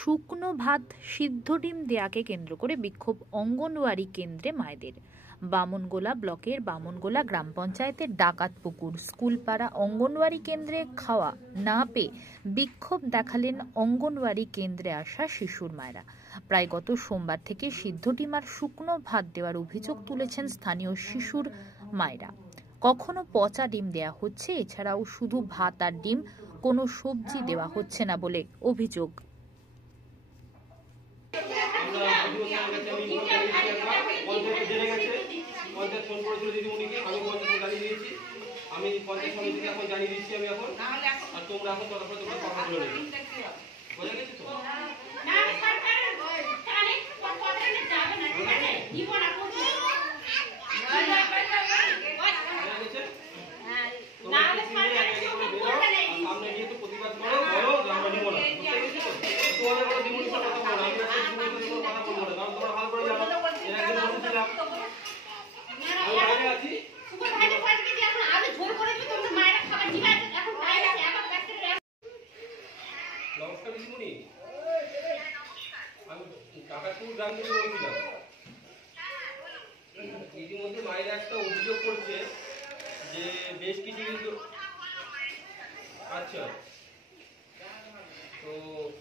শুকনো ভাত সিদ্ধ ডিম দেয়াকে কেন্দ্র করে বিক্ষোভ অঙ্গনওয়াড়ি কেন্দ্রে মায়েদের। বামনগোলা ব্লকের বামনগোলা গ্রাম পঞ্চায়েতের ডাকাতপুকুর স্কুলপাড়া অঙ্গনওয়াড়ি কেন্দ্রে খাওয়া না পেয়ে বিক্ষোভ দেখালেন অঙ্গনওয়াড়ি কেন্দ্রে আসা শিশুর মায়েরা। প্রায় গত সোমবার থেকে সিদ্ধ ডিম আর শুকনো ভাত দেওয়ার অভিযোগ তুলেছেন স্থানীয় শিশুর মায়েরা। কখনো পচা ডিম দেয়া হচ্ছে, এছাড়াও শুধু ভাত আর ডিম, কোনো সবজি দেওয়া হচ্ছে না বলে অভিযোগ। আমি পঞ্চায়েত সমিতিকে এখন জানিয়ে দিচ্ছি, আমি এখন আর তোমরা এখন ততক্ষণ তোমরা কথা বলে নেবে, বোঝা গেছে তো? সামনে গিয়ে তো প্রতিবাদ করো যে আমরা নিব না, তোমাদের কোনো ডিমোনিশন কথা বলো না, আমি কথা বলবো না, কারণ তোমরা ভালো করে জানো এর একদিন বসেছিলাম আমি বাইরে আছি। নমস্কার দিদিমণি, আমি কাকাতুর গ্রাম থেকে বলছিলাম। ইতিমধ্যে মায়েরা একটা অভিযোগ করছে যে বেশ কিছু আচ্ছা, তো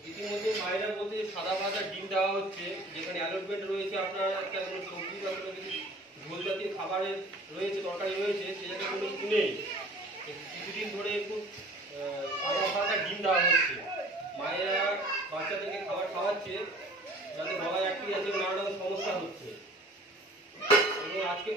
ইতিমধ্যে মায়েরা বলতে সাদা ভাজা ডিম দেওয়া হচ্ছে, যেখানে অ্যালটমেন্ট রয়েছে আপনার একটা কোনো সবজি বা কোনো কিছু ঝোল জাতীয় খাবারের রয়েছে, তরকারি রয়েছে, সে জায়গায় কোনো কিছু নেই। কিছুদিন ধরে একটু সাদা ভাজা ডিম দেওয়া হচ্ছে। মায়েরা বাচ্চাদেরকে খাবার খাওয়াচ্ছে যাতে গলায় একটি আছে, নানা রকম সমস্যা হচ্ছে। এবং আজকে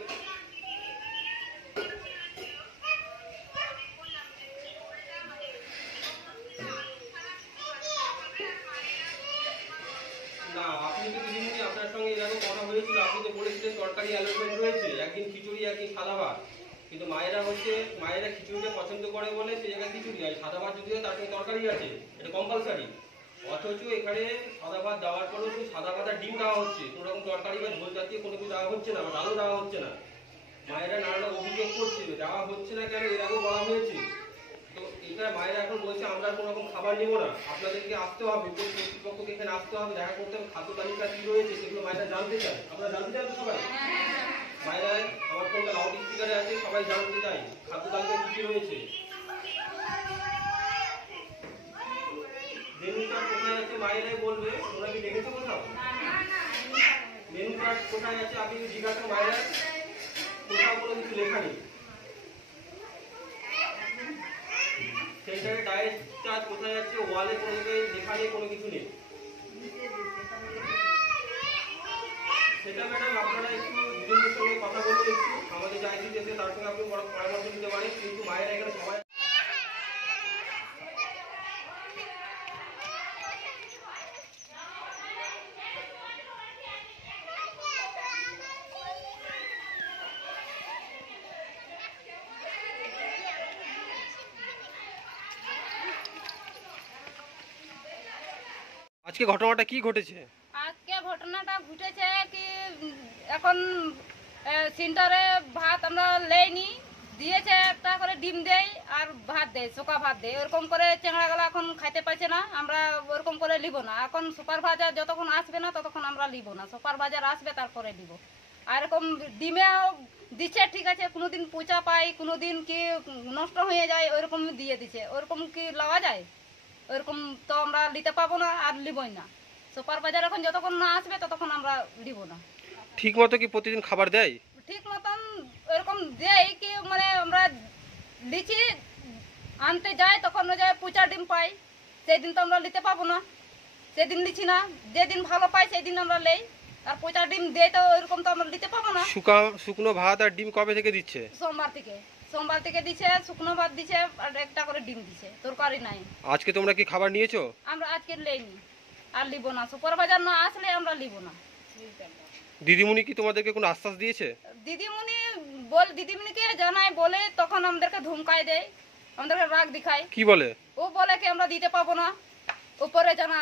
না, আপনি তো দিদিমণি আপনার সঙ্গে এরকম কথা হয়েছিল, আপনি তো বলেছিলেন তরকারি অ্যালটমেন্ট রয়েছে, একদিন খিচুড়ি একদিন সাদা ভাত, কিন্তু মায়েরা খিচুড়িটা পছন্দ করে বলে সেই জায়গায় খিচুড়ি, আর সাদা ভাত যদি হয় তার সঙ্গে তরকারি আছে, এটা কম্পালসারি। অথচ এখানে সাদা ভাত দেওয়ার পরেও শুধু সাদা ভাত ডিম দেওয়া হচ্ছে, কোনো রকম তরকারি বা ঝোল জাতীয় কোনো কিছু দেওয়া হচ্ছে না, বা ডালও দেওয়া হচ্ছে না। মায়েরা নানা অভিযোগ করছে দেওয়া হচ্ছে না কেন, এর আগেও বলা হয়েছে। তো এটা মায়েরা এখন বলছে আমরা কোনো রকম খাবার নেবো না, আপনাদেরকে আসতে হবে, কর্তৃপক্ষকে এখানে আসতে হবে, দেখা করতে হবে, খাদ্য তালিকা কি রয়েছে সেগুলো মায়েরা জানতে চায়। আপনারা জানতে চান তো সবাই? মায়েরা আমার ফোনটা লাউড স্পিকারে আছে, সবাই জানতে চাই খাদ্য তালিকা কি কি রয়েছে। মেনু কার্ড কোথায় আছে মায়েরাই বলবে, তোমরা কি দেখেছো কোথাও? মেনু কার্ড কোথায় আছে আপনি জিজ্ঞাসা, মায়েরা কোথাও কোনো কিছু লেখা নেই। সেন্টারে ডায়েট চার্জ কোথায় আছে, ওয়ালে কোনো লেখা নেই, কোনো কিছু নেই। সেটা ম্যাডাম আপনারা একটু দুজনের সঙ্গে কথা বলে একটু আমাদের যাইতে যেতে, তার সঙ্গে আপনি পরামর্শ দিতে পারেন, কিন্তু মায়েরা এখানে সবাই আজকে ঘটনাটা কি ঘটেছে? আজকে ঘটনাটা ঘটেছে কি, এখন সেন্টারে ভাত আমরা লেইনি, দিয়েছে একটা করে ডিম দেয় আর ভাত দেয়, শুকা ভাত দেয়, ওরকম করে চেংড়াগুলো এখন খাইতে পারছে না, আমরা ওরকম করে নিব না। এখন সুপার ভাজা যতক্ষণ আসবে না ততক্ষণ আমরা নিব না, সুপার ভাজার আসবে তারপরে নিব। আর এরকম ডিমেও দিচ্ছে, ঠিক আছে, কোনোদিন পচা পাই, কোনোদিন কি নষ্ট হয়ে যায়, ওইরকম দিয়ে দিচ্ছে। ওরকম কি লওয়া যায়? ওরকম তো আমরা নিতে পাবো না আর নিবই না। সুপার বাজার এখন যতক্ষণ না আসবে ততক্ষণ আমরা নিব না। ঠিক মতো কি প্রতিদিন খাবার দেয়? ঠিক মতন এরকম দেয় কি, মানে আমরা লিচি আনতে যাই তখন যায় পচা ডিম পাই, সেদিন তো আমরা নিতে পাবো না, সেদিন লিচি না। যেদিন ভালো পাই সেদিন আমরা নেই, আর পচা ডিম দেয় তো ওইরকম তো আমরা নিতে পাবো না। শুকনো ভাত আর ডিম কবে থেকে দিচ্ছে? সোমবার থেকে দিচ্ছে, শুকনো ভাত দিচ্ছে আর একটা করে ডিম দিচ্ছে, তরকারি নাই। আজকে তোমরা কি খাবার নিয়েছো? আমরা আজকে লেইনি আর লিব না, সুপার বাজার না আসলে আমরা লিব না। দিদিমণি কি তোমাদেরকে কোনো আশ্বাস দিয়েছে? দিদিমণিকে জানাই বলে তখন আমাদেরকে ধমকাই দেয়, আমাদেরকে রাগ দেখায়। কি বলে? ও বলে কি আমরা দিতে পাবো না, উপরে জানা